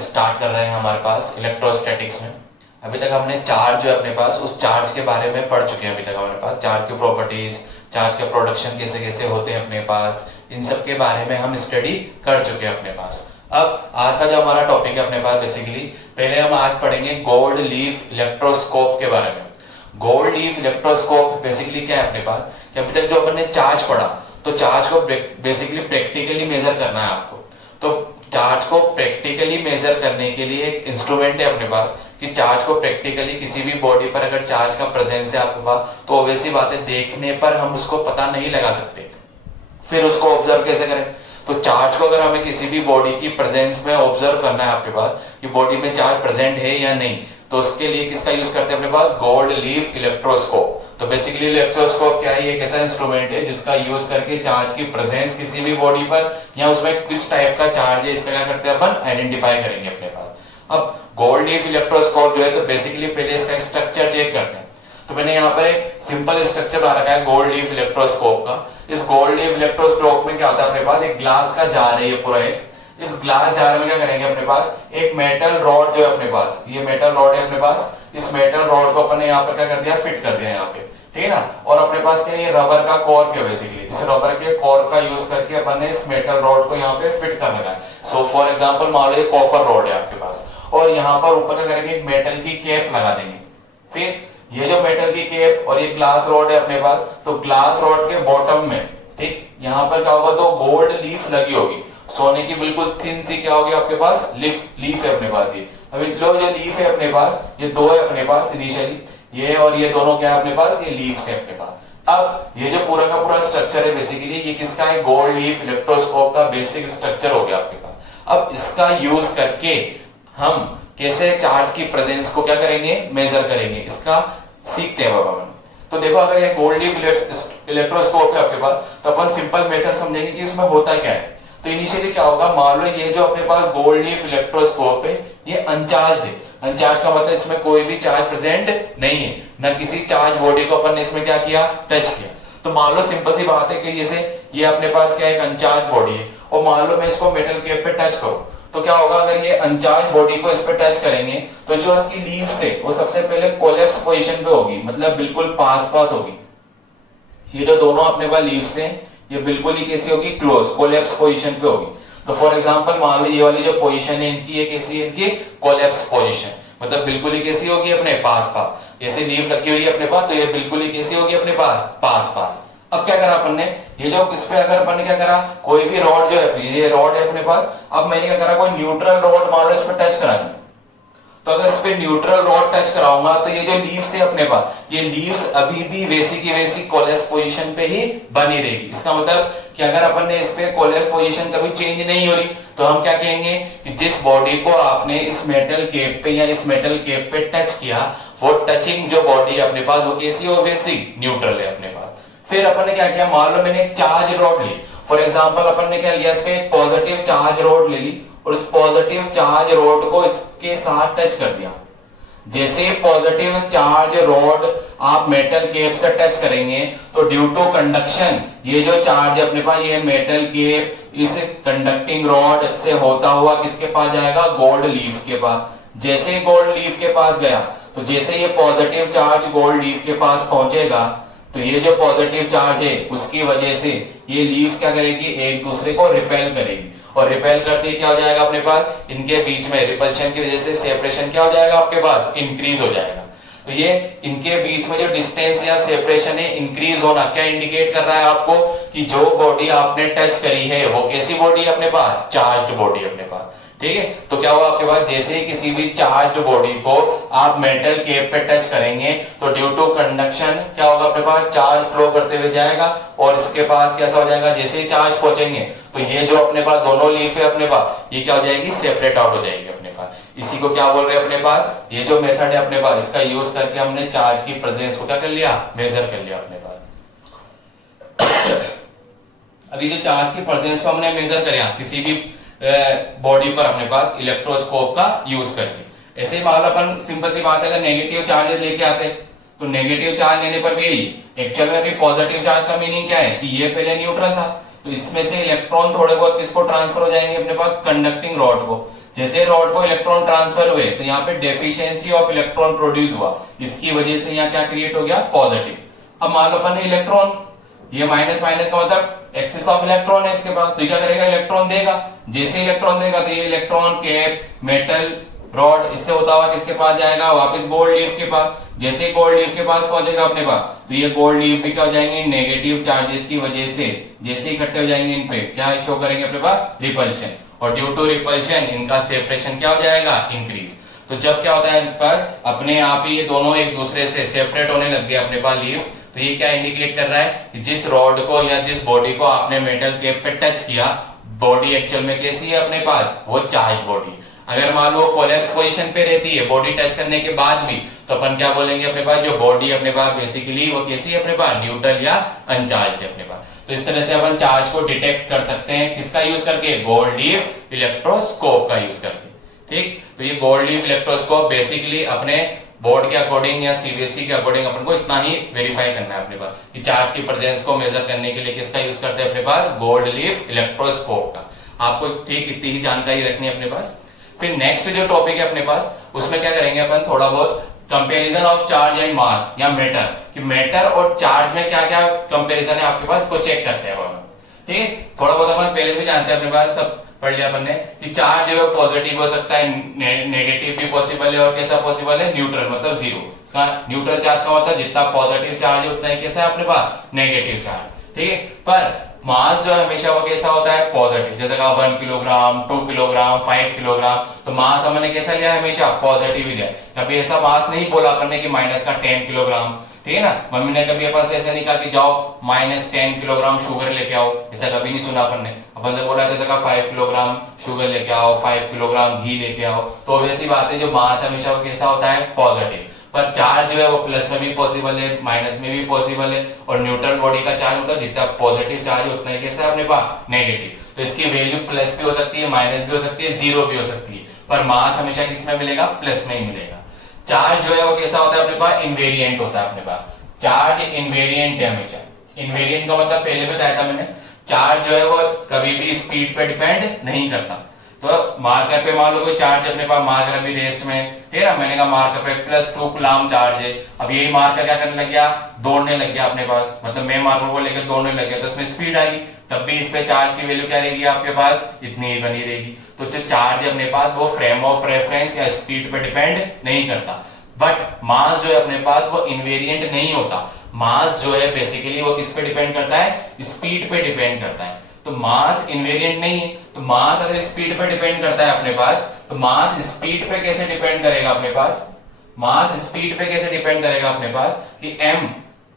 Start कर रहे हैं हमारे पास इलेक्ट्रोस्टैटिक्स में। अभी तक हमने चार्ज जो है अपने पास, उस चार्ज के बारे में पढ़ चुके हैं। अभी तक हमारे पास चार्ज की प्रॉपर्टीज, चार्ज के प्रोडक्शन कैसे कैसे होते हैं अपने पास, इन सब के बारे में हम स्टडी कर चुके हैं अपने पास। अब आज का जो हमारा टॉपिक है अपने पास बेसिकली, पहले हम आज पढ़ेंगे गोल्ड लीफ इलेक्ट्रोस्कोप के बारे में। गोल्ड लीफ इलेक्ट्रोस्कोप बेसिकली क्या है अपने पास, कि अभी तक जो अपन ने चार्ज पढ़ा, तो चार्ज को बेसिकली प्रैक्टिकली मेजर करना है आपको। तो चार्ज को प्रैक्टिकली मेजर करने के लिए एक इंस्ट्रूमेंट है अपने पास, कि चार्ज को प्रैक्टिकली किसी भी बॉडी पर अगर चार्ज का प्रेजेंस है आपके पास, तो ऑब्वियसली बात है देखने पर हम उसको पता नहीं लगा सकते। फिर उसको ऑब्जर्व कैसे करें? तो चार्ज को अगर हमें किसी भी बॉडी की प्रेजेंस में ऑब्जर्व करना है आपके पास कि बॉडी में चार्ज प्रेजेंट है या नहीं, तो उसके लिए किसका यूज करते हैं अपने पास? Gold leaf electroscope. तो बेसिकली इलेक्ट्रोस्कोप क्या है? एक ऐसा इंस्ट्रूमेंट है जिसका यूज करके चार्ज की प्रेजेंस किसी भी बॉडी पर या उसमें किस टाइप का चार्ज है इसका क्या करते हैं अपन? आइडेंटिफाई करेंगे अपने पास। अब गोल्ड लीफ इलेक्ट्रोस्कोप जो है, तो बेसिकली पहले इसका स्ट्रक्चर चेक करते हैं। तो मैंने यहाँ पर एक सिंपल स्ट्रक्चर बना रखा है गोल्ड लीफ इलेक्ट्रोस्कोप का। इस गोल्ड लीफ इलेक्ट्रोस्कोप में क्या होता है अपने पास? एक ग्लास का जार है ये पूरा। इस ग्लास जार में क्या करेंगे अपने पास? एक मेटल रॉड जो है अपने पास, ये मेटल रॉड है अपने पास, इस मेटल रॉड को अपन ने यहाँ पर क्या कर दिया? फिट कर दिया यहाँ पे, ठीक है ना। और अपने पास क्या, ये रबर का कॉर्क है बेसिकली। इस रबर के कॉर्क का यूज करके अपन ने इस मेटल रॉड को यहाँ पे फिट कर लगा है। सो फॉर एग्जाम्पल मान लो ये कॉपर रॉड है आपके पास, और यहाँ पर ऊपर क्या करेंगे? एक मेटल की कैप लगा देंगे। फिर ये जो मेटल की कैप और ये ग्लास रॉड है अपने पास, तो ग्लास रॉड के बॉटम में, ठीक, यहाँ पर क्या होगा? तो गोल्ड लीफ लगी होगी, सोने की बिल्कुल थिन सी क्या होगी आपके पास? लीफ है अपने पास। ये अभी लो जो लीफ है अपने पास, ये दो है अपने पास इनिशियली, ये और ये दोनों क्या है अपने पास? ये लीव्स है अपने पास। अब ये जो पूरा का पूरा स्ट्रक्चर है बेसिकली, ये किसका है? गोल्ड लीफ इलेक्ट्रोस्कोप का बेसिक स्ट्रक्चर हो गया आपके पास। अब इसका यूज करके हम कैसे चार्ज की प्रेजेंस को क्या करेंगे? मेजर करेंगे। इसका सीखते हैं बाबा। तो देखो, अगर ये गोल्ड लीफ इलेक्ट्रोस्कोप है आपके पास, तो अपन सिंपल मेथड समझेंगे कि इसमें होता क्या है। तो इनिशियली क्या होगा, मान लो ये जो अपने पास गोल्ड लीफ इलेक्ट्रोस्कोप है, ये अनचार्ज्ड है। अनचार्ज का मतलब इसमें कोई भी चार्ज प्रेजेंट नहीं है, ना किसी चार्ज बॉडी को अपन ने इसमें क्या किया? टच किया। तो मान लो सिंपल सी बात है कि जैसे ये अपने पास क्या है? एक अनचार्ज बॉडी है, और मान लो मैं इसको मेटल कैप पे टच करूं, तो क्या होगा? अगर ये अनचार्ज बॉडी को इस पे टच करेंगे, तो जो इसकी लीव्स है वो सबसे पहले कोलैप्स पोजीशन पे होगी, मतलब बिल्कुल पास होगी। ये जो दोनों अपने पास लीव्स हैं, ये बिल्कुल ही कैसी होगी? क्लोज, कोलैप्स पोजीशन पे होगी। तो फॉर एग्जांपल मान लो ये वाली जो पोजीशन है इनकी, ये कैसी है? इनकी कोलैप्स पोजीशन, मतलब बिल्कुल ही कैसी होगी? अपने पास। जैसे लीफ रखी हुई है अपने पास, तो ये बिल्कुल ही कैसी होगी? अपने पास। अब क्या करा अपन ने? ये जो इस पे अगर अपन ने क्या करा, कोई भी रॉड जो है, ये रॉड है अपने पास, अब मैंने क्या करा, कोई न्यूट्रल रॉड मान लो इस पे टच करा दी। तो अगर इस पे न्यूट्रल रॉड टच कराऊंगा, तो ये जो लीव्स है अपने पास, ये लीव्स अभी भी वैसी की वैसी कोलैप्स पोजीशन पे ही बनी रहेगी। इसका मतलब कि अगर अपन ने इस पे कोलैप्स पोजीशन कभी चेंज नहीं हो रही, तो हम क्या कहेंगे कि जिस बॉडी को आपने इस मेटल केप पे या इस मेटल केप पे टच किया, वो टचिंग जो बॉडी है अपने पास, वो कैसी हो? वैसी न्यूट्रल है अपने पास। फिर अपन ने क्या किया, मान लो मैंने एक चार्ज रॉड ली, फॉर एग्जांपल अपन ने क्या लिया, इस पे एक पॉजिटिव चार्ज रॉड ले ली, और उस पॉजिटिव चार्ज रॉड को इसके साथ टच कर दिया। जैसे पॉजिटिव चार्ज रॉड आप मेटल केप से टच करेंगे, तो ड्यू टू कंडक्शन, ये जो चार्ज है अपने पास, ये मेटल केप इस कंडक्टिंग रॉड से होता हुआ किसके पास जाएगा? गोल्ड लीफ के पास। जैसे ही गोल्ड लीफ के पास गया, तो जैसे ये पॉजिटिव चार्ज गोल्ड लीफ के पास पहुंचेगा, तो ये जो पॉजिटिव चार्ज है उसकी वजह से ये लीव्स क्या करेगी? एक दूसरे को रिपेल करेगी, और रिपेल करते क्या हो जाएगा अपने पास? इनके बीच में रिपल्शन की वजह से सेपरेशन क्या हो जाएगा आपके पास? इंक्रीज हो जाएगा। तो ये इनके बीच में जो डिस्टेंस या सेपरेशन है इंक्रीज होना, क्या इंडिकेट कर रहा है आपको? कि जो बॉडी आपने टच करी है वो कैसी बॉडी है अपने पास? चार्ज्ड बॉडी अपने पास, ठीक है। तो क्या हुआ आपके पास? जैसे ही किसी भी चार्ज बॉडी को आप मेटल केप पे टच करेंगे, तो ड्यू टू कंडक्शन क्या होगा अपने पास? चार्ज फ्लो करते हुए जाएगा, और इसके पास कैसा हो जाएगा? जैसे ही चार्ज पहुंचेंगे, तो ये जो अपने पास दोनों लीफ है अपने पास, ये क्या हो जाएगी? सेपरेट आउट हो जाएगी अपने पास। इसी को क्या बोल रहे हैं अपने पास? ये जो मेथड है अपने पास, इसका यूज करके हमने चार्ज की प्रेजेंस को क्या कर लिया? मेजर कर लिया अपने पास। अभी जो चार्ज की प्रेजेंस को हमने मेजर किया किसी भी बॉडी पर अपने पास इलेक्ट्रोस्कोप का यूज करके, ऐसे ही मान लो अपन सिंपल सी बात है, अगर नेगेटिव चार्जेस लेके आते, तो नेगेटिव चार्ज लेने पर भी यही एक्चुअल में भी पॉजिटिव चार्ज का मीनिंग क्या है? कि ये पहले न्यूट्रल था, तो इसमें से इलेक्ट्रॉन थोड़े बहुत किसको ट्रांसफर हो जाएंगे? अपने पास कंडक्टिंग रॉड को। जैसे रॉड को इलेक्ट्रॉन ट्रांसफर हुए तो यहाँ पे डेफिशिएंसी ऑफ इलेक्ट्रॉन प्रोड्यूस हुआ, इसकी वजह से यहाँ क्या क्रिएट हो गया, पॉजिटिव। अब मान लो अपन ने इलेक्ट्रॉन, ये माइनस माइनस का मतलब एक्सेस ऑफ इलेक्ट्रॉन है इसके पास, तो क्या करेगा, इलेक्ट्रॉन देगा। जैसे इलेक्ट्रॉन देगा तो ये इलेक्ट्रॉन कैप मेटल रॉड इससे होता हुआ किसके पास जाएगा, वापस गोल्ड लीफ के पास। जैसे गोल्ड लीफ के पास पहुंचेगा अपने पास तो ये गोल्ड लीफ भी क्या हो जाएंगे, नेगेटिव चार्जेस की वजह से जैसे इकट्ठे हो जाएंगे इन पे क्या शो करेंगे अपने पास, रिपल्शन। और ड्यू टू रिपल्शन इनका सेपरेशन क्या हो जाएगा, इंक्रीज। तो जब क्या होता है इन पर अपने आप ही ये दोनों एक दूसरे से सेपरेट होने लग गए अपने पास लीव्स, तो ये क्या इंडिकेट कर रहा है कि जिस रॉड को या जिस बॉडी को आपने मेटल कैप पे टच किया, बॉडी एक्चुअल में कैसी है अपने पास, वो चार्ज बॉडी। अगर मान लो कोलैप्स पोजीशन पे रहती है बॉडी टच करने के बाद भी, तो अपन क्या बोलेंगे अपने पास, जो बॉडी अपने पास बेसिकली वो कैसी है अपने पास, न्यूट्रल या अनचार्ज है अपने पास। तो इस तरह से अपन चार्ज को डिटेक्ट कर सकते हैं किसका यूज करके, गोल्ड लीफ इलेक्ट्रोस्कोप का यूज करके। ठीक, तो ये गोल्ड लीफ इलेक्ट्रोस्कोप बेसिकली अपने बोर्ड के अकॉर्डिंग या सीबीएसई के अकॉर्डिंग अपन को इतना ही वेरीफाई करना है अपने पास कि चार्ज की प्रेजेंस को मेजर करने के लिए किसका यूज करते हैं अपने पास, गोल्ड लीफ इलेक्ट्रोस्कोप का। आपको ठीक इतनी ही जानकारी रखनी है अपने पास। फिर नेक्स्ट जो टॉपिक है अपने पास, उसमें क्या करेंगे अपन, थोड़ा बहुत comparison of charge and mass या मैटर, कि मैटर और चार्ज में क्या क्या कंपैरिजन है आपके पास, इसको चेक करते हैं अपन। ठीक है, थोड़ा बहुत अपन पहले भी जानते हैं अपने पास, सब पढ़ लिया अपन ने कि चार्ज जो है पॉजिटिव हो सकता है, नेगेटिव भी पॉसिबल है, और कैसा पॉसिबल है, न्यूट्रल मतलब जीरो। इसका न्यूट्रल चार्ज का मतलब जितना पॉजिटिव चार्ज है उतना ही कैसा है अपने पास, नेगेटिव चार्ज। ठीक है, पर मास जो है हमेशा वो कैसा होता है, पॉजिटिव। जैसे कहा 1 किलोग्राम 2 किलोग्राम 5 किलोग्राम, तो मास हमने कैसा लिया, हमेशा पॉजिटिव ही लिया। कभी ऐसा मास नहीं बोला अपन ने कि माइनस का 10 किलोग्राम। ठीक है ना, मम्मी ने कभी अपन से ऐसा नहीं कहा कि जाओ -10 किलोग्राम शुगर लेके आओ, ऐसा कभी नहीं सुना अपन ने। अपन से बोला जैसे 5 किलोग्राम शुगर लेके आओ, 5 किलोग्राम घी लेके आओ, तो वैसी बात है जो मास हमेशा वो कैसा होता है, पॉजिटिव। पर चार्ज जो है वो प्लस में भी पॉसिबल है, माइनस में भी पॉसिबल है, और न्यूट्रल बॉडी का चार्ज होता है जितना पॉजिटिव चार्ज उतना ही कैसा है अपने पास, नेगेटिव। तो इसकी वैल्यू प्लस भी हो सकती है, माइनस भी हो सकती है, जीरो भी हो सकती है, पर मास हमेशा किसमें मिलेगा, प्लस में ही मिलेगा। चार्ज जो है वो कैसा होता है अपने पास, इनवेरिएंट होता है अपने पास। चार्ज इनवेरिएंट है हमेशा। इनवेरिएंट का मतलब पहले बताया था मैंने, चार्ज जो है वो कभी भी स्पीड पे डिपेंड नहीं करता। तो मार्कर पे मान लो कोई चार्ज अपने पास, मार्कर अभी रेस्ट में, ठीक है ना, मैंने कहा मार्कर पे +2 कूलम चार्ज है। अब यही मार्कर क्या करने लग गया, दौड़ने लग गया अपने पास, मतलब मैं मार्कर को लेकर दौड़ने लग गया, तो इसमें स्पीड आएगी, तब भी इस पे चार्ज की वैल्यू क्या रहेगी आपके पास, इतनी ही बनी रहेगी। तो जो चार्ज है अपने पास वो फ्रेम ऑफ रेफरेंस या स्पीड पे डिपेंड नहीं करता। बट मास जो है अपने पास वो इनवेरिएंट नहीं होता। मास जो है बेसिकली वो किस पे डिपेंड करता है, स्पीड पे डिपेंड करता है। तो मास इनवेरिएंट नहीं है, तो मास अगर स्पीड पे डिपेंड करता है अपने पास, तो मास स्पीड पे कैसे डिपेंड करेगा अपने पास, मास स्पीड पे कैसे डिपेंड करेगा अपने पास, कि m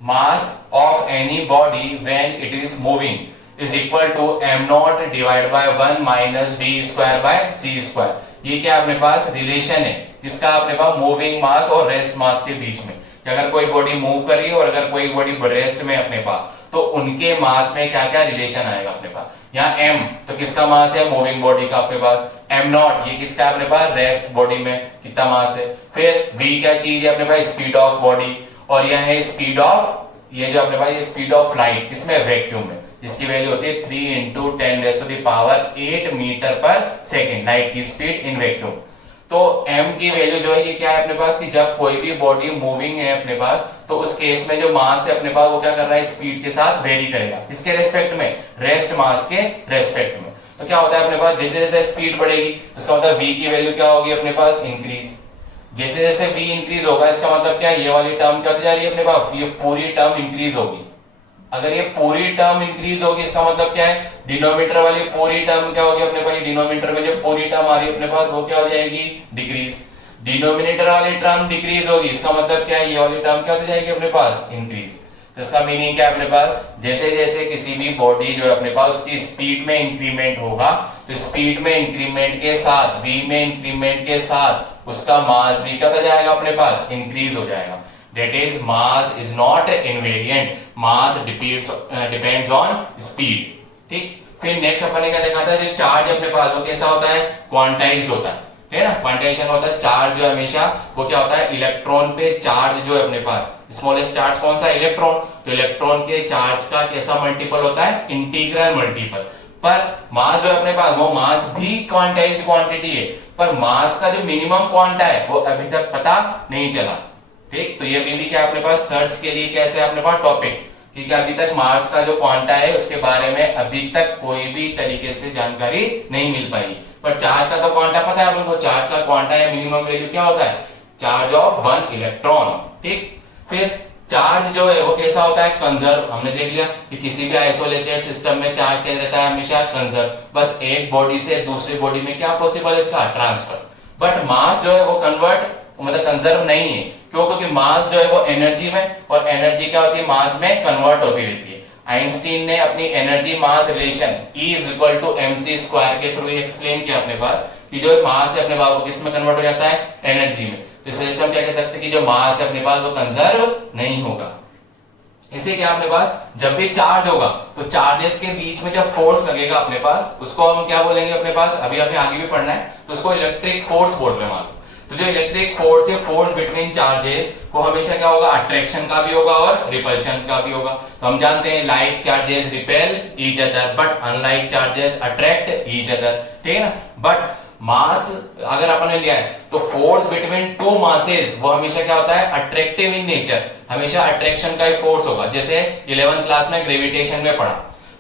mass of any body when it is moving is equal to m0 divide by 1 minus v²/c²। ये क्या अपने पास रिलेशन है इसका अपने पास मूविंग मास और रेस्ट मास के बीच में, कि अगर कोई बॉडी मूव कर रही है और अगर कोई बॉडी रेस्ट में अपने पास, तो उनके मास में क्या क्या रिलेशन आएगा अपने पास। यहाँ m तो किसका मास है, मूविंग बॉडी का अपने पास, m0 ये किसका अपने पास, रेस्ट बॉडी में कितना मास है। फिर v क्या चीज है अपने पास, स्पीड ऑफ बॉडी, और यह है स्पीड ऑफ, ये जो अपने पास ये स्पीड ऑफ लाइट किसमें, वैक्यूम में, जिसकी वैल्यू होती है 3 × 10⁸ मीटर पर सेकेंड, लाइट की स्पीड इन वैक्यूम। तो m की वैल्यू जो है ये क्या है अपने पास, कि जब कोई भी बॉडी मूविंग है अपने पास, तो उस केस में जो मास है अपने पास वो क्या कर रहा है, स्पीड के साथ वेरी करेगा, किसके रेस्पेक्ट में, रेस्ट मास के रेस्पेक्ट में। तो क्या होता है अपने पास, जैसे जैसे स्पीड बढ़ेगी तो इसका मतलब v की वैल्यू क्या होगी अपने पास, इंक्रीज। जैसे जैसे v इंक्रीज होगा इसका मतलब क्या, ये वाली टर्म क्या होती जा रही है अपने पास, ये पूरी टर्म इंक्रीज होगी। अगर ये पूरी टर्म इंक्रीज होगी इसका मतलब क्या है, डिनोमिनेटर वाली पूरी टर्म क्या होगी अपने पास, डिनोमिनेटर में जो पूरी टर्म आ रही है अपने पास वो क्या हो जाएगी, डिक्रीज। डिनोमिनेटर वाली टर्म डिक्रीज होगी इसका मतलब क्या है, ये वाली टर्म क्या हो जाएगी अपने पास, इंक्रीज। तो इसका मीनिंग क्या है अपने पास, जैसे जैसे किसी भी बॉडी जो है अपने पास उसकी स्पीड में इंक्रीमेंट होगा, तो स्पीड में इंक्रीमेंट के साथ, v में इंक्रीमेंट के साथ उसका मास भी क्या हो जाएगा अपने पास, इंक्रीज हो जाएगा। That is, mass is not invariant. Mass depends on speed. ठीक, फिर नेक्स्ट अपन ने क्या देखा था, जो चार्ज अपने पास वो कैसा होता है, क्वांटाइज्ड होता है ना, क्वांटाइजेशन होता है। चार्ज जो हमेशा वो क्या होता है, इलेक्ट्रॉन पे चार्ज जो है अपने पास, स्मॉलेस्ट चार्ज कौन सा, इलेक्ट्रॉन, तो इलेक्ट्रॉन के चार्ज का कैसा मल्टीपल होता है, इंटीग्रल मल्टीपल। पर मास जो है अपने पास वो मास भी क्वांटाइज्ड क्वांटिटी है, पर मास का जो मिनिमम क्वांटा है वो अभी तक पता नहीं चला। ठीक, तो ये भी क्या अपने पास सर्च के लिए कैसे अपने पास टॉपिक, क्योंकि अभी तक मास का जो क्वांटा है उसके बारे में अभी तक कोई भी तरीके से जानकारी नहीं मिल पाई। पर चार्ज का तो क्वांटा पता है अपन को, चार्ज का क्वांटा है मिनिमम वैल्यू क्या होता है, चार्ज ऑफ 1 इलेक्ट्रॉन। ठीक, फिर चार्ज जो है वो कैसा होता है, कंजर्व। हमने देख लिया कि किसी भी आइसोलेटेड सिस्टम में चार्ज कैसा रहता है, हमेशा कंजर्व। बस एक बॉडी से दूसरी बॉडी में क्या पॉसिबल है इसका, ट्रांसफर। बट मास जो है वो कन्वर्ट मतलब कंजर्व नहीं है, क्यों, क्योंकि मास जो है वो एनर्जी में, और एनर्जी क्या होती है, मास में कन्वर्ट होती रहती है। आइंस्टीन ने अपनी एनर्जी मास रिलेशन E=mc² के थ्रू एक्सप्लेन किया अपने पास कि जो मास है अपने पास वो किस में कन्वर्ट हो जाता है, एनर्जी में। तो इस वजह से हम क्या कह सकते हैं कि जो मास है अपने पास वो कंजर्व नहीं होगा। इसे क्या अपने पास जब भी चार्ज होगा तो चार्जेस के बीच में जब फोर्स लगेगा अपने पास, उसको हम क्या बोलेंगे अपने पास, अभी हमें आगे भी पढ़ना है, तो उसको इलेक्ट्रिक फोर्स बोल रहे हैं मान लो। तो जो इलेक्ट्रिक फोर्स है, फोर्स बिटवीन चार्जेस, वो हमेशा क्या होगा, अट्रैक्शन का भी होगा और रिपल्शन का भी होगा। तो हम जानते हैं like charges repel each other but unlike charges attract each other. ठीक है ना, बट मास अगर अपन ने लिया है तो फोर्स बिटवीन टू मासेस वो हमेशा क्या होता है, अट्रैक्टिव इन नेचर, हमेशा अट्रैक्शन का ही फोर्स होगा। जैसे 11th क्लास में ग्रेविटेशन में पढ़ा,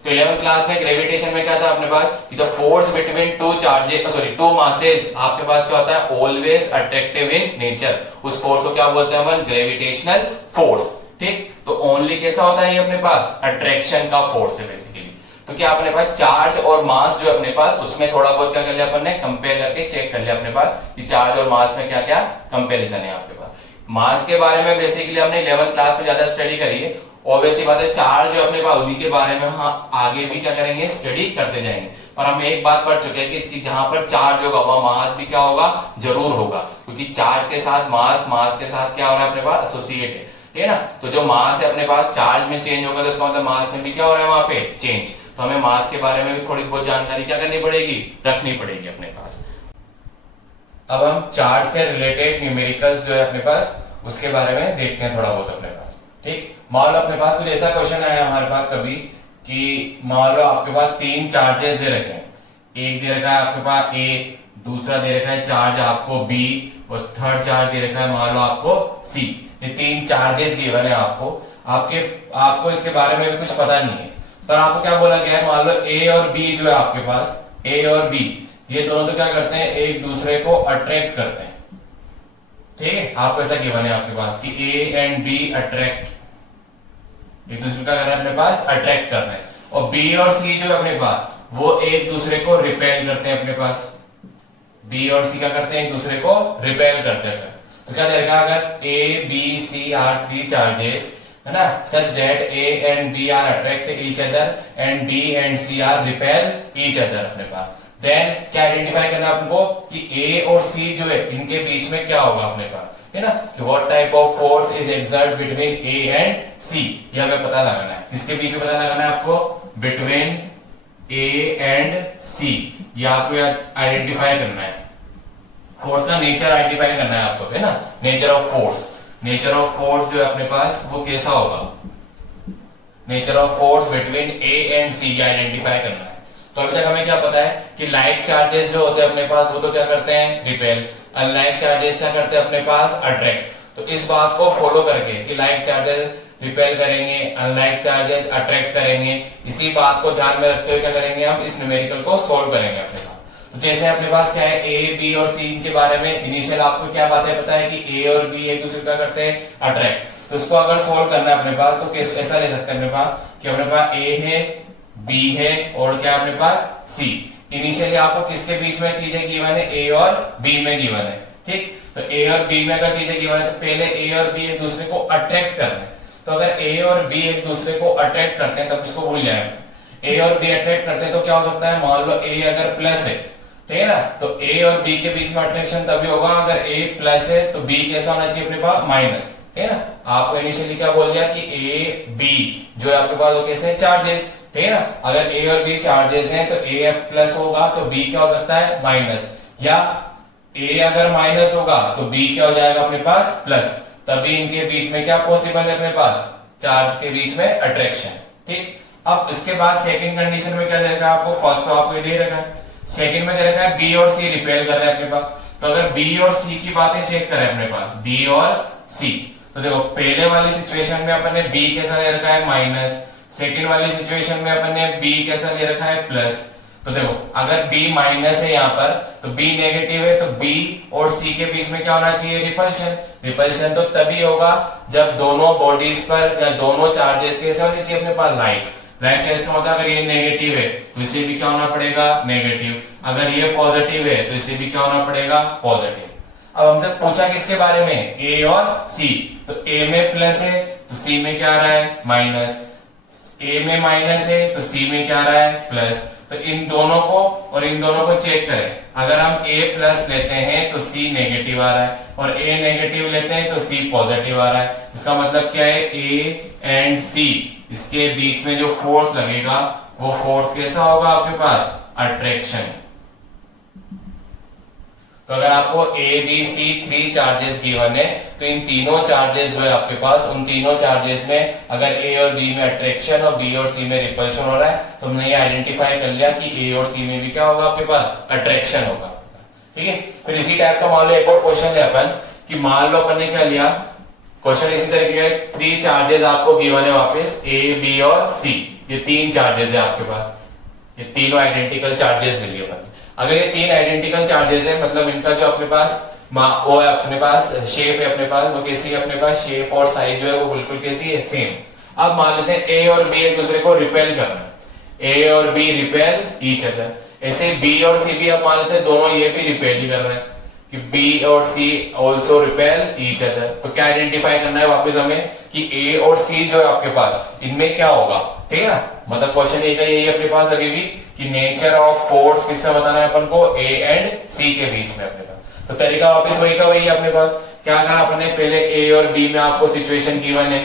तो 11th क्लास में ग्रेविटेशन में क्या था अपने पास कि the force between two masses आपके पास क्या होता है, ऑलवेज अट्रैक्टिव इन नेचर। उस फोर्स को क्या बोलते हैं अपन, ग्रेविटेशनल फोर्स। ठीक, तो ओनली कैसा होता है ये अपने पास, अट्रैक्शन का फोर्स है बेसिकली। तो क्या अपने पास चार्ज और मास जो अपने पास, उसमें थोड़ा बहुत क्या कर लिया अपन ने, कंपेयर करके चेक कर लिया अपने पास कि चार्ज और मास में क्या क्या कंपैरिजन है आपके पास। मास के बारे में बेसिकली हमने 11th क्लास में ज्यादा स्टडी करी है, ऑब्वियसली बात है। चार्ज जो अपने पास उन्हीं के बारे में हम आगे भी क्या करेंगे, स्टडी करते जाएंगे। पर हम एक बात पढ़ चुके हैं कि जहां पर चार्ज होगा वहां मास भी क्या होगा, जरूर होगा, क्योंकि चार्ज के साथ मास, मास के साथ क्या हो रहा है अपने पास, एसोसिएट है। ठीक है ना, तो जो मास है अपने पास चार्ज में चेंज होगा तो इसका मतलब मास में भी क्या हो रहा है वहां पे चेंज। तो हमें मास के बारे में भी थोड़ी बहुत जानकारी क्या करनी पड़ेगी, रखनी पड़ेगी अपने पास। अब हम चार्ज से रिलेटेड न्यूमेरिकल्स जो है अपने पास उसके बारे में देखते हैं थोड़ा बहुत अपने पास। ठीक, मान लो अपने पास कुछ ऐसा क्वेश्चन आया हमारे पास कभी कि मान लो आपके पास 3 चार्जेस दे रखे हैं, एक दे रखा है आपके पास A, दूसरा दे रखा है चार्ज आपको B, और थर्ड चार्ज दे रखा है मान लो आपको C। ये 3 चार्जेस गिवन है आपको इसके बारे में भी कुछ पता नहीं है, पर आपको क्या बोला गया है, मान लो A और B जो है आपके पास, A और B ये दोनों तो क्या करते हैं, एक दूसरे को अट्रैक्ट करते हैं। ठीक है, आपको ऐसा गिवन है आपके पास कि A एंड B अट्रैक्ट, एक दूसरे का कर रहे हैं अपने पास, अट्रैक्ट कर रहे हैं। और B और C जो है अपने पास वो एक दूसरे को रिपेल करते हैं अपने पास। B और C क्या करते हैं, एक दूसरे को रिपेल करते हैं। तो क्या देगा, अगर A, B, C are 3 charges है ना, such that A and B are attract each other and B and C are repel each other अपने पास, then क्या आइडेंटिफाई करना है आपको कि A और C जो है इनके बीच में क्या होगा अपने पास, है ना, कि what type of force is exerted between A and C, ये हमें पता लगाना है। किसके बीच में पता लगाना है आपको, between A and C, ये आपको आइडेंटिफाई करना है। फोर्स का नेचर आइडेंटिफाई करना है आपको, है ना, nature of force. Nature of force जो है अपने पास वो कैसा होगा, nature of force between A and C identify करना है। तो अभी तक हमें क्या पता है कि लाइक चार्जेस जो होते हैं अपने पास वो तो क्या करते हैं, रिपेल, अनलाइक चार्जेस क्या करते हैं अपने पास, अट्रैक्ट। तो इस बात को फॉलो करके कि लाइक चार्जेस रिपेल करेंगे, अनलाइक चार्जेस अट्रैक्ट करेंगे, इसी बात को ध्यान में रखते हुए क्या करेंगे, हम इस न्यूमेरिकल को सोल्व करेंगे अपने पास। तो जैसे अपने पास क्या है, A, B और C के बारे में इनिशियल आपको क्या बातें पता है कि A और B एक दूसरे का करते हैं अट्रैक्ट। तो इसको अगर सोल्व करना है अपने पास तो ऐसा ले सकते हैं अपने पास कि अपने पास A है, B है और क्या अपने पास C। इनिशियली आपको किसके बीच में चीजें गिवन है, A और B में गिवन है। ठीक, तो A और B में अगर चीजें गिवन है तो पहले A और B एक दूसरे को अट्रैक्ट कर रहे हैं। तो अगर A और B एक दूसरे को अट्रैक्ट करते हैं तब इसको भूल जाए। A और B अट्रैक्ट करते हैं तो क्या हो सकता है, मान लो A अगर प्लस है, ठीक है ना, तो A और B के बीच में अट्रैक्शन तभी होगा अगर A प्लस है तो B कैसा होना चाहिए अपने पास, माइनस, है ना। आपको इनिशियली क्या बोल दिया कि A, B जो है आपके पास वो कैसे है, चार्जेस, ठीक है ना। अगर A और B चार्जेस हैं तो A प्लस होगा तो B क्या हो सकता है, माइनस, या A अगर माइनस होगा तो B क्या हो जाएगा अपने पास, प्लस। तभी इनके बीच में क्या पॉसिबल है अपने पास, चार्ज के बीच में अट्रैक्शन। ठीक, अब इसके बाद सेकंड कंडीशन में क्या देगा आपको, फर्स्ट तो आपको ये दे रखा है, सेकंड में दे रखा है बी और सी रिपेल कर रहे हैं अपने पास। तो अगर बी और सी की बातें चेक करें अपने पास, बी और सी, तो देखो पहले वाली सिचुएशन में अपन ने बी कैसा ले रखा है माइनस, सेकंड वाली सिचुएशन में अपन ने बी कैसा ले रखा है प्लस। तो देखो अगर b माइनस है यहाँ पर तो b नेगेटिव है, तो b और c के बीच में क्या होना चाहिए, रिपल्शन। रिपल्शन तो तभी होगा जब दोनों बॉडीज पर या दोनों चार्जेस कैसे होने चाहिए अपने पास, लाइक। लाइक चार्ज का मतलब अगर ये नेगेटिव है तो इसे भी क्या होना पड़ेगा, नेगेटिव। अगर ये पॉजिटिव है तो इसे भी क्या होना पड़ेगा, पॉजिटिव। अब हमसे पूछा किसके बारे में, a और c। तो a में प्लस है तो c में क्या आ रहा है, माइनस। a में माइनस है तो c में क्या आ रहा है, प्लस। तो इन दोनों को और इन दोनों को चेक करें। अगर हम a प्लस लेते हैं तो c नेगेटिव आ रहा है, और a नेगेटिव लेते हैं तो c पॉजिटिव आ रहा है। इसका मतलब क्या है, a एंड c इसके बीच में जो फोर्स लगेगा वो फोर्स कैसा होगा आपके पास, अट्रैक्शन। तो अगर आपको A B C 3 charges given है तो इन तीनों चार्जेस जो है आपके पास, उन तीनों चार्जेस में अगर ए और बी में अट्रैक्शन और बी और सी में रिपल्शन हो रहा है तो हमने ये आइडेंटिफाई कर लिया कि ए और सी में भी क्या होगा आपके पास, अट्रैक्शन होगा। ठीक है, फिर इसी टाइप का मान लो एक और क्वेश्चन है अपन कि मान लो अपन ने क्या लिया, क्वेश्चन इसी तरीके का, 3 चार्जेस आपको गिवन है वापस, ए बी और सी, ये 3 चार्जेस है आपके पास, ये तीनों आइडेंटिकल चार्जेस ले लिए अपन। अगर ये 3 आइडेंटिकल चार्जेस है मतलब इनका जो अपने पास वो है, अपने पास शेप है, अपने पास वो कैसी है, अपने पास शेप और साइज जो है वो बिल्कुल कैसी है, सेम। अब मान लेते हैं ए और बी एक दूसरे को रिपेल कर रहे हैं, ए और बी रिपेल ईच अदर। ऐसे बी और सी भी अब मान लेते हैं दोनों ये भी रिपेल ही कर रहे हैं कि बी और सी ऑल्सो रिपेल ईच अदर। तो क्या आइडेंटिफाई करना है वापस हमें कि ए और सी जो है आपके पास इनमें क्या होगा, ठीक है ना। मतलब क्वेश्चन यही अपने पास अभी भी कि नेचर ऑफ फोर्स किसमें बताना है अपन को, ए एंड सी के बीच में अपने पास। तो तरीका वापस वही का वही है अपने पास। क्या कहा अपने पहले, ए और बी में आपको सिचुएशन गिवन है,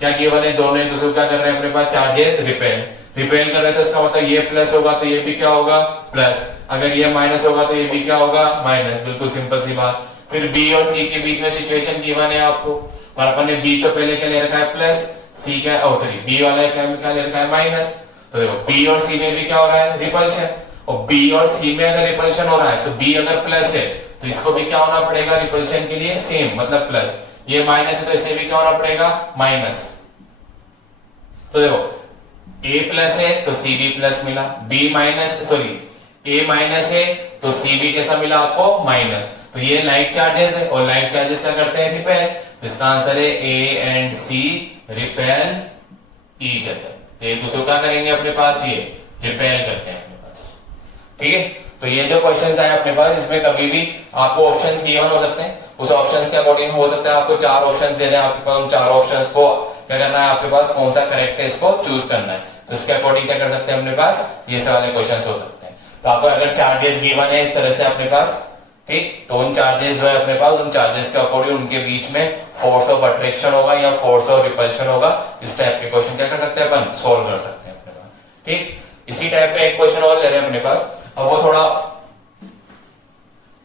क्या गिवन है, दोनों एक दूसरे क्या कर रहे हैं अपने पास, चार्जेस रिपेल रिपेल कर रहे हैं। तो इसका मतलब ये प्लस होगा तो ये भी क्या होगा, प्लस। अगर ये माइनस होगा तो ये भी क्या होगा, माइनस। बिल्कुल सिंपल सी बात। फिर बी और सी के बीच में सिचुएशन गिवन है आपको, और अपन ने बी तो पहले क्या ले रखा है, प्लस, सी क्या, सॉरी बी वाला क्या ले रखा है, माइनस। तो देखो बी और सी में भी क्या हो रहा है, रिपल्शन। और बी और सी में अगर रिपल्शन हो रहा है तो बी अगर प्लस है तो इसको भी क्या होना पड़ेगा, रिपल्शन के लिए सेम, मतलब प्लस। ये माइनस है तो इसे भी क्या होना पड़ेगा, माइनस। तो देखो ए प्लस है तो सी भी प्लस मिला, बी माइनस, सॉरी ए माइनस है तो सी भी कैसा मिला आपको, माइनस। तो ये लाइक चार्जेस है और लाइक चार्जेस क्या करते हैं, रिपेल। तो इसका आंसर है A and C repel each other. एक दूसरे को क्या करेंगे अपने पास, ये रिपेल करते हैं अपने पास। ठीक है, तो ये जो क्वेश्चंस आए अपने पास इसमें कभी भी आपको ऑप्शंस गिवन हो सकते हैं, उस ऑप्शंस के अकॉर्डिंग हो सकता है आपको 4 ऑप्शंस दे दें आपके पास, उन 4 ऑप्शंस को क्या करना है आपके पास, कौन सा करेक्ट है इसको चूज करना है। तो इसके अकॉर्डिंग क्या कर सकते हैं अपने पास, ये से वाले क्वेश्चंस हो सकते हैं। तो आपको अगर चार्जेस गिवन है इस तरह से अपने पास, ठीक, तो उन चार्जेस जो है अपने पास, उन चार्जेस के अकॉर्डिंग उनके बीच में फोर्स ऑफ अट्रैक्शन होगा या फोर्स ऑफ रिपल्शन होगा। इस टाइप के क्वेश्चन क्या कर सकते हैं अपन, सोल्व कर सकते हैं अपने पास। ठीक, इसी टाइप का एक क्वेश्चन और ले रहे हैं अपने पास, अब वो थोड़ा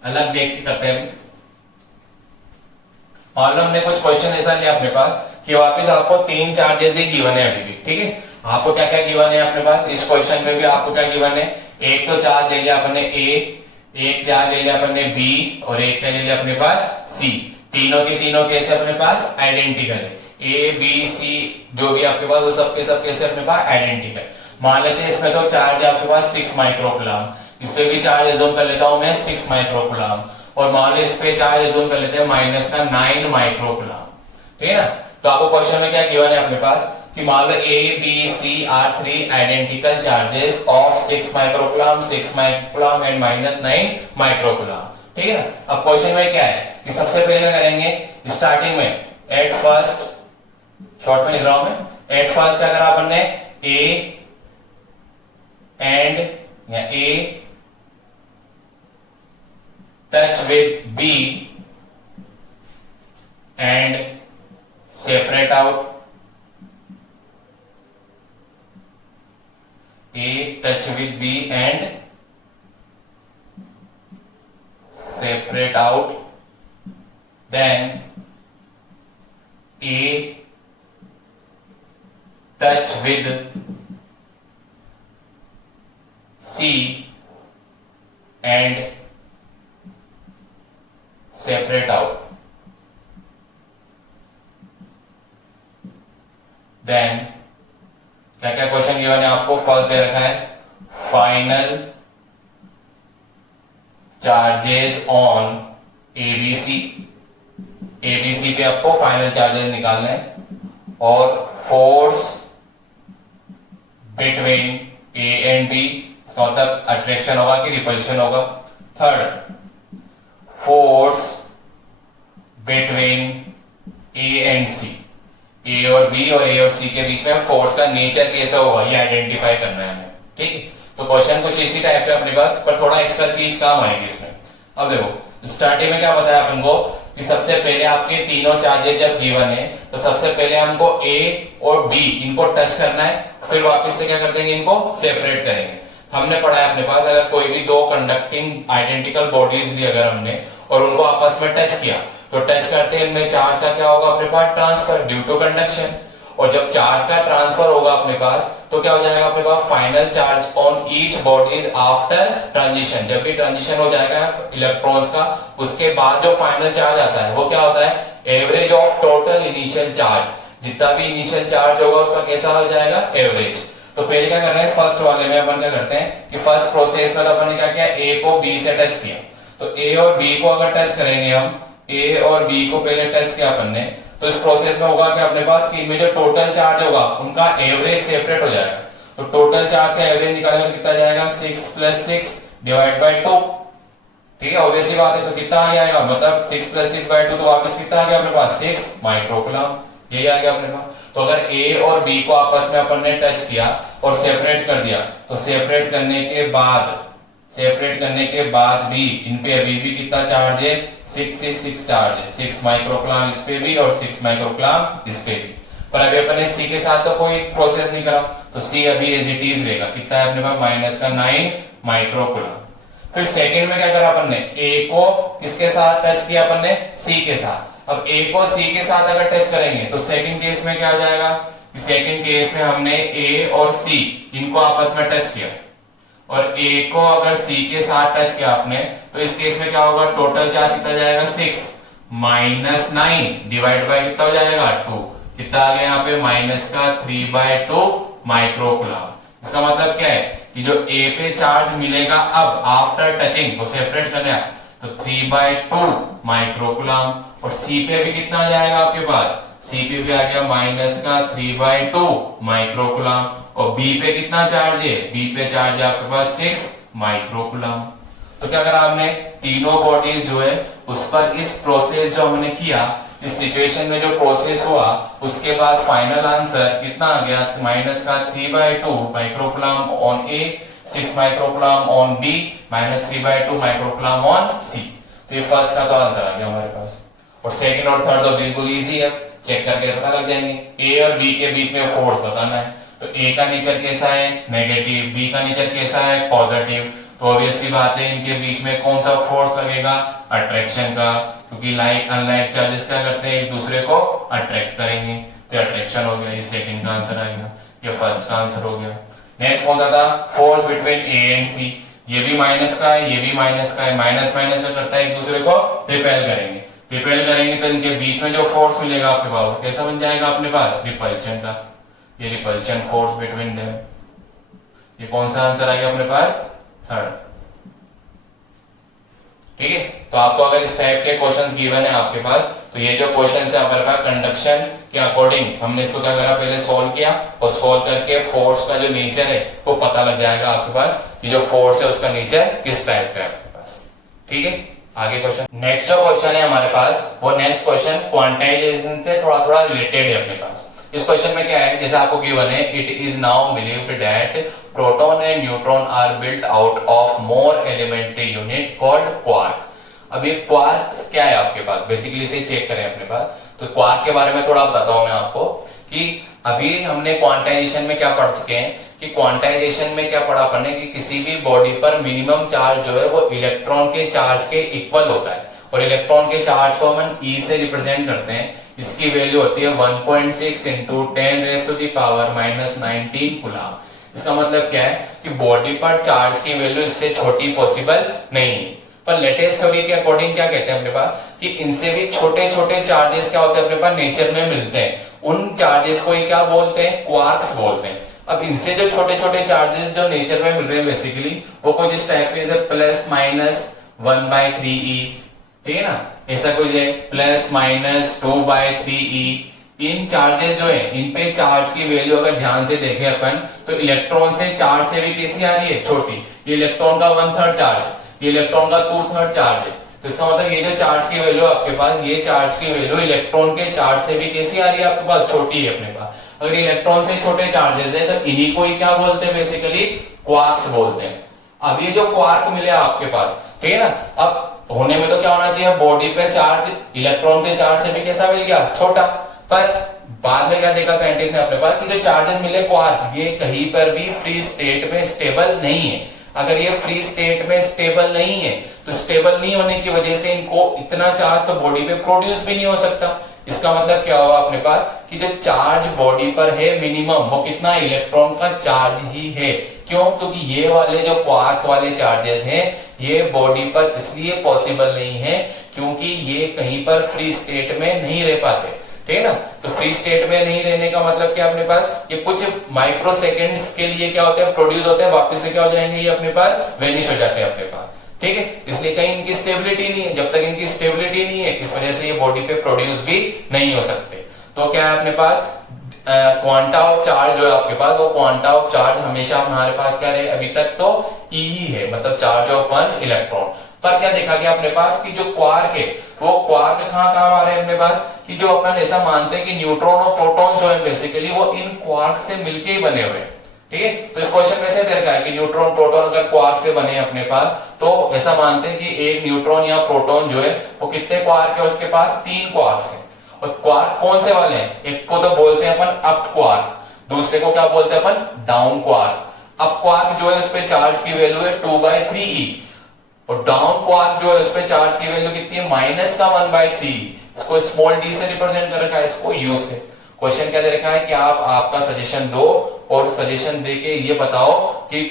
अलग देख के करते हैं। मान लो हमने कुछ क्वेश्चन ऐसा लिया अपने पास कि वापस आपको 3 चार्जेस ही गिवन है अभी भी, ठीक है। आपको क्या क्या गिवन है अपने पास, इस क्वेश्चन में भी आपको क्या गिवन है, एक तो चार्ज ले लिया अपने ए, एक चार्ज ले लिया अपने बी, और एक क्या ले लिया अपने पास, सी। तीनों के तीनों कैसे अपने पास आइडेंटिकल है, ए बी सी जो भी आपके पास वो सब के सब कैसे अपने पास आइडेंटिकल। मान लेते हैं इसमें तो चार्ज है आपके पास 6 माइक्रोकुलम, इस पे भी चार्ज एज्यूम कर लेता हूं मैं 6 माइक्रोकुलम, और मान लो इस पे चार्ज एज्यूम कर लेते हैं माइनस का 9 माइक्रोकुलम, ठीक है ना। तो आपको क्वेश्चन में क्या गिवन है अपने पास कि मान लो A B C are 3 identical charges of 6 microcoulomb, 6 microcoulomb and minus 9 microcoulomb, ठीक है ना। अब क्वेश्चन में क्या है कि सबसे पहले क्या करेंगे, स्टार्टिंग में एट फर्स्ट, शॉर्ट में लिख रहा हूं मैं, एट फर्स्ट क्या करा अपन ने, ए एंड या ए touch with B and separate out, A touch with B and separate out, then A touch with C and separate out. Then क्या क्या क्वेश्चन गिवन है आपको? फर्स्ट दे रखा है final charges on ABC. ABC पे आपको फाइनल चार्जेस निकालने हैं और force between A and B, इसका मतलब अट्रैक्शन होगा कि रिपल्शन होगा। Third, force between A and C, A और बी और ए और सी के बीच में फोर्स का नेचर कैसा होगा ये आइडेंटिफाई करना है हमें। ठीक है, तो क्वेश्चन कुछ इसी टाइप का अपने पास, पर थोड़ा एक्स्ट्रा चीज काम आएगी इसमें। अब देखो स्टार्टिंग में क्या बताया अपन को कि सबसे पहले आपके तीनों चार्जेस जब गिवन है तो सबसे पहले हमको ए और बी इनको टच करना है, फिर वापस से क्या कर देंगे, इनको सेपरेट करेंगे। हमने पढ़ा है अपने पास अगर कोई भी दो कंडक्टिंग आइडेंटिकल बॉडीज ली अगर हमने और उनको आपस में टच किया तो टच करते हैं इनमें चार्ज का क्या होगा अपने पास, ट्रांसफर ड्यू टू कंडक्शन। और जब चार्ज का ट्रांसफर होगा अपने पास तो क्या हो जाएगा अपने पास, final charge on each bodies after transition. जब भी ट्रांजिशन हो जाएगा इलेक्ट्रॉन्स का उसके बाद जो फाइनल चार्ज आता है वो क्या होता है, average of total initial charge. जितना भी इनिशियल चार्ज होगा उसका कैसा हो जाएगा, एवरेज। तो पहले क्या कर रहे हैं, फर्स्ट वाले में अपन क्या करते हैं कि फर्स्ट प्रोसेस में अपन ने क्या किया, ए को बी से टच किया। तो ए और बी को अगर टच करेंगे हम, ए और बी को पहले टच किया अपन ने, तो इस प्रोसेस में होगा कि अपने पास कि इनमें जो टोटल चार्ज होगा उनका एवरेज सेपरेट हो जाएगा। तो टोटल चार्ज का एवरेज निकालने में कितना जाएगा, 6 + 6 / 2। ठीक है, ऑब्वियस सी बात है। तो कितना आ जाएगा, मतलब 6 + 6/2 तो वापस कितना आ गया अपने पास, 6 माइक्रोकूलम। यही आ गया अपने पास। तो अगर ए और बी को आपस में अपन ने टच किया और सेपरेट कर दिया तो सेपरेट करने के बाद भी इन पे अभी भी कितना चार्ज है, 6 से 6 चार्ज है, 6 माइक्रोकूलम इस पे भी और 6 माइक्रोकूलम इस पे भी। पर अभी अपन ने सी के साथ तो कोई प्रोसेस नहीं करा तो सी अभी एज इट इज रहेगा। कितना है अपने पास, -9 माइक्रोकूलम। फिर सेकंड में क्या करा अपन ने, ए को किसके साथ टच किया अपन ने, सी के साथ। अब ए को सी के साथ अगर टच करेंगे तो सेकंड केस में क्या हो जाएगा, सेकंड केस में हमने ए और सी इनको आपस में टच किया और ए को अगर सी के साथ टच किया आपने तो इस केस में क्या होगा, टोटल चार्ज कितना जाएगा, 6 - 9 डिवाइड बाय कितना हो जाएगा, 2। कितना आ गया यहाँ पे, -3/2 माइक्रोकूलम। इसका मतलब क्या है कि जो ए पे चार्ज मिलेगा अब आफ्टर टचिंग, वो सेपरेट कर दिया तो 3/2 माइक्रोकूलम। और सी पे भी कितना आ जाएगा आपके पास, सी पे भी आ गया -3/2 माइक्रोकूलम। और बी पे कितना चार्ज है, बी पे चार्ज है आपके पास 6 माइक्रोकूलम। तो क्या करा हमने, तीनों बॉडीज जो है उस पर इस प्रोसेस जो हमने किया, इस सिचुएशन में जो प्रोसेस हुआ उसके बाद फाइनल आंसर कितना आ गया, -3/2 microcoulomb on A, 6 microcoulomb on B, -3/2 microcoulomb on C. तो ये फर्स्ट का तो आंसर आ गया हमारे पास। और सेकंड और थर्ड तो बिल्कुल इजी है, चेक करके पता लग जाएंगे। ए और बी के बीच में फोर्स बताना है तो ए का नेचर कैसा है, नेगेटिव, बी का नेचर कैसा है, पॉजिटिव। तो ऑब्वियस सी बात है इनके बीच में कौन सा फोर्स लगेगा, अट्रैक्शन का, क्योंकि लाइक अनलाइक चार्जेस क्या करते हैं, एक दूसरे को अट्रैक्ट करेंगे। तो अट्रैक्शन हो गया, ये सेकंड का आंसर आ गया, ये फर्स्ट का आंसर हो गया। नेक्स्ट कौन सा था, फोर्स बिटवीन ए एंड सी। ये भी माइनस का है, ये भी माइनस का है, माइनस माइनस का करता है, एक दूसरे को रिपेल करेंगे। रिपेल करेंगे तो इनके बीच में जो फोर्स मिलेगा आपके पास कैसा बन जाएगा अपने पास, रिपल्शन का। ये रिपल्शन फोर्स बिटवीन देम। ये कौन सा आंसर आ गया अपने पास, थर्ड। ठीक है, तो आपको अगर इस टाइप के क्वेश्चंस गिवन है आपके पास तो ये जो क्वेश्चंस है हमारे पास कंडक्शन के अकॉर्डिंग हमने इसको क्या करा, पहले सॉल्व किया और सॉल्व करके फोर्स का जो नेचर है वो पता लग जाएगा आपके पास कि जो फोर्स है उसका नेचर किस टाइप का है आपके पास। ठीक है, आगे क्वेश्चन। नेक्स्ट जो क्वेश्चन है हमारे पास वो नेक्स्ट क्वेश्चन क्वांटाइजेशन से थोड़ा थोड़ा रिलेटेड है अपने पास। इस क्वेश्चन में क्या है, जैसे आपको गिवन है, it is now believed that proton and neutron are built out of more elementary unit called quark. अब ये क्वार्क क्या है आपके पास, बेसिकली इसे चेक करें अपने पास। तो क्वार्क के बारे में थोड़ा बताऊं मैं आपको कि अभी हमने क्वांटाइजेशन में क्या पढ़ चुके हैं कि क्वांटाइजेशन में क्या पढ़ा अपन ने कि किसी भी बॉडी पर मिनिमम चार्ज जो है वो इलेक्ट्रॉन के चार्ज के इक्वल होता है। और इलेक्ट्रॉन के चार्ज को हम ई से रिप्रेजेंट करते हैं, इसकी वैल्यू होती है 1.6 × 10⁻⁻⁻⁹ कूलम। इसका मतलब क्या है कि बॉडी पर चार्ज की वैल्यू इससे छोटी पॉसिबल नहीं है। पर लेटेस्ट थ्योरी के अकॉर्डिंग क्या कहते हैं अपने पास कि इनसे भी छोटे छोटे चार्जेस क्या होते हैं अपने पास नेचर में मिलते हैं, उन चार्जेस को ही क्या बोलते हैं, क्वार्क्स बोलते हैं। अब इनसे जो छोटे छोटे चार्जेस जो नेचर में मिल रहे हैं बेसिकली वो कुछ इस टाइप के जैसे प्लस माइनस 1/3e, ठीक है ना, ऐसा कुछ है प्लस माइनस 2/3e। इन चार्जेस जो है इन पे चार्ज की वैल्यू अगर ध्यान से देखें अपन तो इलेक्ट्रॉन से चार्ज से भी कैसी आ रही है, छोटी। ये इलेक्ट्रॉन का 1/3 चार्ज, ये इलेक्ट्रॉन का 2/3 चार्ज है। तो इसका मतलब ये जो चार्ज की वैल्यू आपके पास, ये चार्ज की वैल्यू इलेक्ट्रॉन के चार्ज से भी कैसी आ रही है आपके पास, छोटी है अपने पास। अगर इलेक्ट्रॉन से छोटे चार्जेस है तो इन्हीं को ही क्या बोलते हैं बेसिकली, क्वार्क्स बोलते हैं। अब ये जो क्वार्क मिले आपके पास, ठीक है ना, अब होने में तो क्या होना चाहिए, बॉडी पे चार्ज इलेक्ट्रॉन के चार्ज से भी कैसा मिल गया, छोटा। पर बाद में क्या देखा साइंटिस्ट ने अपने पास कि जो चार्जेस मिले क्वार्क, ये कहीं पर भी फ्री स्टेट में स्टेबल नहीं है। अगर ये फ्री स्टेट में स्टेबल नहीं है तो स्टेबल नहीं होने की वजह से इनको इतना चार्ज तो बॉडी पे प्रोड्यूस भी नहीं हो सकता। इसका मतलब क्या हुआ अपने पास कि जो चार्ज बॉडी पर है मिनिमम वो कितना, इलेक्ट्रॉन का चार्ज ही है। क्यों, क्योंकि ये वाले जो क्वार्क वाले चार्जेस हैं ये बॉडी पर इसलिए पॉसिबल नहीं है क्योंकि ये कहीं पर फ्री स्टेट में नहीं रह पाते, ठीक है ना। तो फ्री स्टेट में नहीं रहने का मतलब क्या अपने पास, ये कुछ माइक्रो सेकेंड्स के लिए क्या होते हैं, प्रोड्यूस होते हैं, वापस से क्या हो जाएंगे, ये अपने पास वेनिश हो जाते हैं अपने पास, ठीक है। इसलिए कहीं इनकी स्टेबिलिटी नहीं है, जब तक इनकी स्टेबिलिटी नहीं है इस वजह से ये बॉडी पे प्रोड्यूस भी नहीं हो सकते। तो क्या है अपने पास, क्वांटा ऑफ चार्ज जो है आपके पास, वो क्वांटा ऑफ चार्ज हमेशा हमारे पास क्या है, अभी तक तो ई ही है, मतलब चार्ज ऑफ 1 इलेक्ट्रॉन। पर क्या देखा गया अपने पास कि जो क्वार्क है वो क्वार्क कहाँ काम आ रहे हैं अपने पास, कि जो अपन ऐसा मानते हैं कि न्यूट्रॉन और प्रोटॉन जो है बेसिकली वो इन क्वार्क से मिलके ही बने हुए हैं, ठीक है। तो इस क्वेश्चन में से दे रखा है कि न्यूट्रॉन प्रोटॉन अगर क्वार्क से बने अपने पास तो ऐसा मानते हैं कि एक न्यूट्रॉन या प्रोटॉन जो है वो कितने क्वार्क है, उसके पास 3 क्वार्क्स हैं। और क्वार्क कौन से वाले हैं, एक को तो बोलते हैं अपन अप क्वार्क, दूसरे को क्या बोलते हैं अपन, डाउन क्वार्क। अप क्वार्क जो है उस पे चार्ज की वैल्यू है 2/3e और डाउन क्वार्क जो है उस पे चार्ज की वैल्यू कितनी है, माइनस का 1/3। इसको स्मॉल डी से रिप्रेजेंट कर रखा है, इसको यू से। क्वेश्चन क्या दे रखा है कि आप आपका सजेशन दो और सजेशन देके ये बताओ कि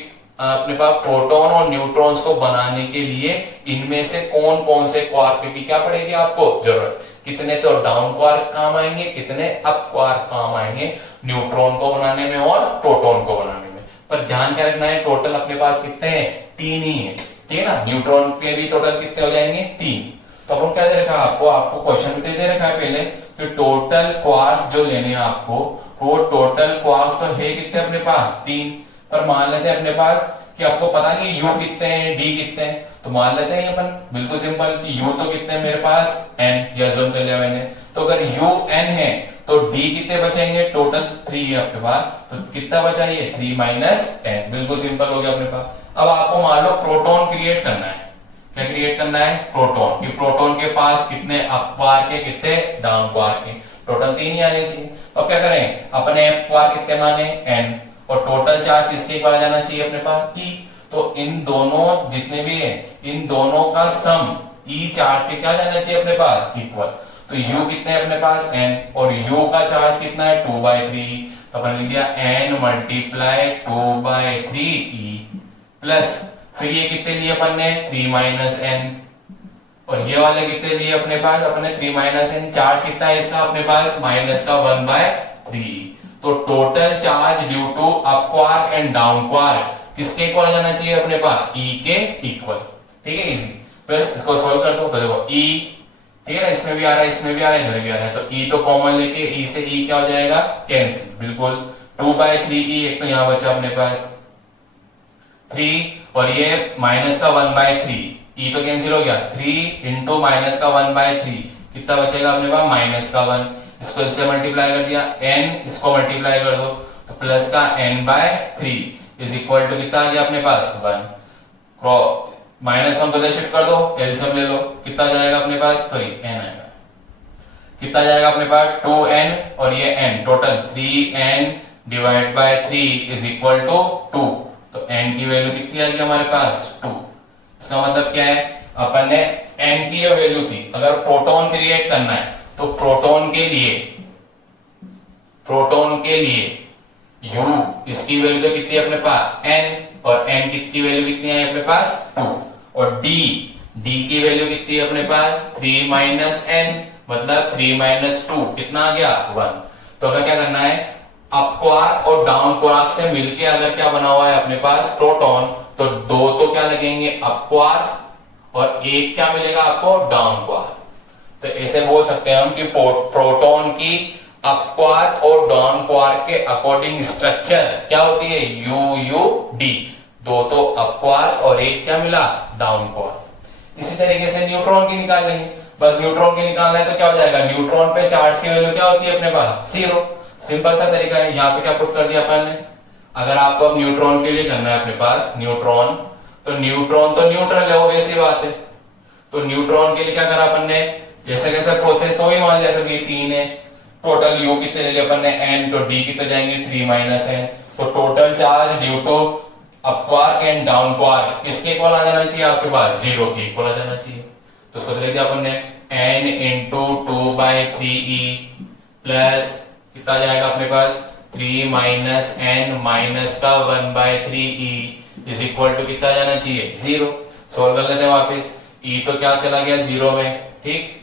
अपने पास प्रोटॉन और न्यूट्रॉन्स को बनाने के लिए इनमें से कौन कौन से क्वार्क की क्या पड़ेगी आपको जरूरत, कितने तो डाउन क्वार्क काम आएंगे, कितने अप क्वार्क काम आएंगे न्यूट्रॉन को बनाने में और प्रोटॉन को बनाने में। पर ध्यान क्या रखना है, टोटल अपने पास कितने हैं, 3 ही है, ठीक है ना। न्यूट्रॉन के भी टोटल कितने हो जाएंगे, 3। तो अपन क्या दे रखा है आपको क्वेश्चन में दे रखा है पहले कि टोटल क्वार्क्स जो लेने हैं आपको, वो टोटल क्वार्क्स तो है कितने अपने पास, 3। पर मान लेते हैं अपने पास कि आपको पता नहीं यू कितने हैं, डी कितने हैं, तो मान लेते हैं अपन बिल्कुल सिंपल कि यू तो कितने हैं मेरे पास, n, या जूम कर लिया मैंने। तो अगर यू n है तो डी कितने बचेंगे, टोटल 3 है आपके पास, तो कितना बचा ये 3 माइनस n, बिल्कुल सिंपल हो गया अपने पास। अब आपको मान लो प्रोटॉन क्रिएट करना है, क्या क्रिएट करना है, प्रोटॉन। कि प्रोटॉन के पास कितने अप क्वार्क के, कितने डाउन क्वार्क के, टोटल 3 ही आने चाहिए। तो अब क्या करें, अपने अप क्वार्क कितने माने, n, और टोटल चार्ज इसके पास जाना चाहिए अपने पास E। तो इन दोनों जितने भी है इन दोनों का सम E चार्ज के क्या जाना चाहिए अपने पास, इक्वल। तो U कितने है अपने पास, n, और U का चार्ज कितना है 2/3। तो अपन लिख दिया n मल्टीप्लाई 2/3e प्लस फिर ये कितने लिए अपन ने 3 माइनस n, और ये वाले कितने लिए अपने पास, अपने 3 माइनस n। चार्ज कितना है इसका अपने पास, माइनस का 1/3। तो total charge due to up quark and down quark किसके इक्वल जाना चाहिए अपने पास, E के इक्वल, ठीक है, इजी। बस इसको सोल्व कर दो, तो देखो E, ठीक है ना, इसमें भी आ रहा है, इसमें भी आ रहा है, इधर भी आ रहा है, तो E तो कॉमन लेके E से E क्या हो जाएगा, कैंसिल, बिल्कुल। 2/3e एक तो यहाँ बचा अपने पास 3 और ये माइनस का 1/3, E तो कैंसिल हो गया, 3 इंटू माइनस का 1/3 कितना बचेगा अपने पास, माइनस का 1। इसको इससे मल्टीप्लाई कर दिया, n इसको मल्टीप्लाई कर दो तो प्लस का n/3 इज इक्वल टू कितना आ गया अपने पास, 1। माइनस 1 को शिफ्ट कर दो, एलसीएम ले लो, कितना जाएगा अपने पास, सॉरी n आएगा, कितना जाएगा अपने पास 2n और ये n, total 3n divide by 3 is equal to 2। तो n की वैल्यू कितनी आ गई हमारे पास, 2। इसका मतलब क्या है, अपन ने n की ये वैल्यू थी, अगर प्रोटॉन क्रिएट करना है तो प्रोटॉन के लिए u इसकी वैल्यू तो कितनी है अपने पास n, और n की वैल्यू कितनी है अपने पास 2, और d की वैल्यू कितनी है अपने पास 3 माइनस n, मतलब 3 माइनस 2 कितना आ गया 1। तो अगर क्या करना है, अप क्वार्क और डाउन क्वार्क से मिलके अगर क्या बना हुआ है अपने पास प्रोटॉन, तो दो तो क्या लगेंगे अप क्वार्क और एक क्या मिलेगा आपको डाउन क्वार्क। तो ऐसे बोल सकते हैं हम कि प्रोटॉन की अप क्वार्क और डाउन क्वार्क के अकॉर्डिंग स्ट्रक्चर क्या होती है UUD, दो तो अप क्वार्क और एक क्या मिला डाउन क्वार्क। इसी तरीके से न्यूट्रॉन की निकाल लेंगे, बस न्यूट्रॉन की निकालना है तो क्या हो जाएगा, न्यूट्रॉन पे चार्ज की वैल्यू क्या होती है अपने पास 0। सिंपल सा तरीका है, यहाँ पे क्या पुट कर दिया अपन ने। अगर आपको अब न्यूट्रॉन के लिए करना है अपने पास न्यूट्रॉन, तो न्यूट्रॉन तो न्यूट्रल है, वैसी बात है। तो न्यूट्रॉन के लिए क्या करा अपन ने, जैसे कैसे प्रोसेस तो वही मान, जैसे कि 3 है, टोटल U कितने ले लिए अपन ने n, तो D कितने जाएंगे 3 माइनस n। तो total charge due to up quark and down quark किसके इक्वल आ जाना चाहिए आपके पास 0 के इक्वल आ जाना चाहिए। तो उसको लिख दिया अपन ने n इंटू 2/3e प्लस कितना जाएगा अपने पास 3 माइनस n माइनस का 1/3e इज इक्वल टू कितना जाना चाहिए 0। सोल्व कर लेते हैं वापस, e तो क्या चला गया 0 में, ठीक,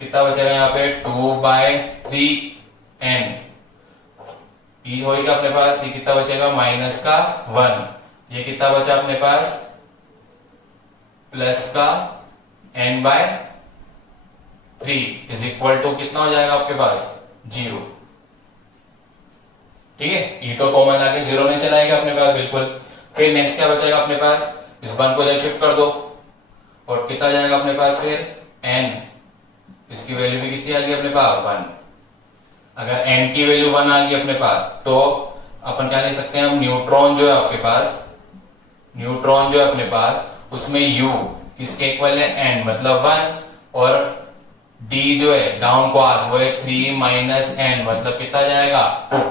कितना बचेगा यहाँ पे 2/3n, e होएगा अपने पास, ये कितना बचेगा माइनस का 1, ये कितना बचा अपने पास प्लस का n/3 इज इक्वल टू कितना हो जाएगा आपके पास 0। ठीक है, e तो कॉमन आके 0 नहीं चलाएगा अपने पास बिल्कुल। फिर नेक्स्ट क्या बचेगा अपने पास, इस 1 को इधर शिफ्ट कर दो और कितना जाएगा अपने पास फिर n, इसकी वैल्यू भी कितनी आ गई अपने पास 1। अगर n की वैल्यू 1 आ गई अपने पास तो अपन क्या ले सकते हैं, हम न्यूट्रॉन जो है आपके पास, न्यूट्रॉन जो है अपने पास उसमें u किसके इक्वल है n मतलब 1, और d जो है डाउन क्वार्क वो है 3 माइनस n मतलब कितना जाएगा 2।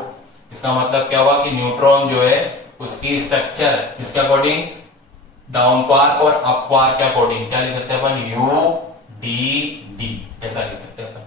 इसका मतलब क्या हुआ कि न्यूट्रॉन जो है उसकी स्ट्रक्चर किसके अकॉर्डिंग डाउन क्वार्क और अप क्वार्क के अकॉर्डिंग क्या लिख सकते हैं अपन UDD, ऐसा लिख सकते हैं अपन।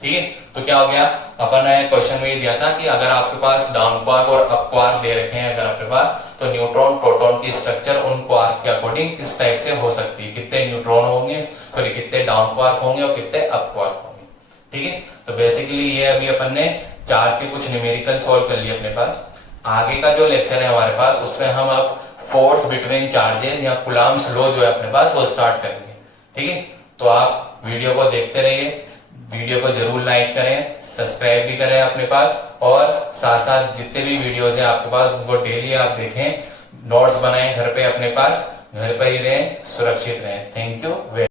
ठीक है, तो क्या हो गया, अपन ने क्वेश्चन में ये दिया था कि अगर आपके पास डाउन क्वार्क और अप क्वार्क दे रखे हैं अगर आपके पास, तो न्यूट्रॉन प्रोटॉन की स्ट्रक्चर उन क्वार्क के अकॉर्डिंग किस टाइप से हो सकती है, कितने न्यूट्रॉन होंगे, फिर कितने डाउन क्वार्क होंगे और कितने अप क्वार्क होंगे। ठीक है, तो बेसिकली ये अभी अपन ने चार्ज के कुछ न्यूमेरिकल सॉल्व कर लिए अपने पास। आगे का जो लेक्चर है हमारे पास उसमें हम अब फोर्स बिटवीन चार्जेस या कुलाम्स लॉ जो है अपने पास वो स्टार्ट करेंगे। ठीक है, तो आप वीडियो को देखते रहिए, वीडियो को जरूर लाइक करें, सब्सक्राइब भी करें अपने पास, और साथ साथ जितने भी वीडियोस हैं आपके पास उनको डेली आप देखें, नोट्स बनाएं घर पे अपने पास, घर पर ही रहें, सुरक्षित रहें। Thank you.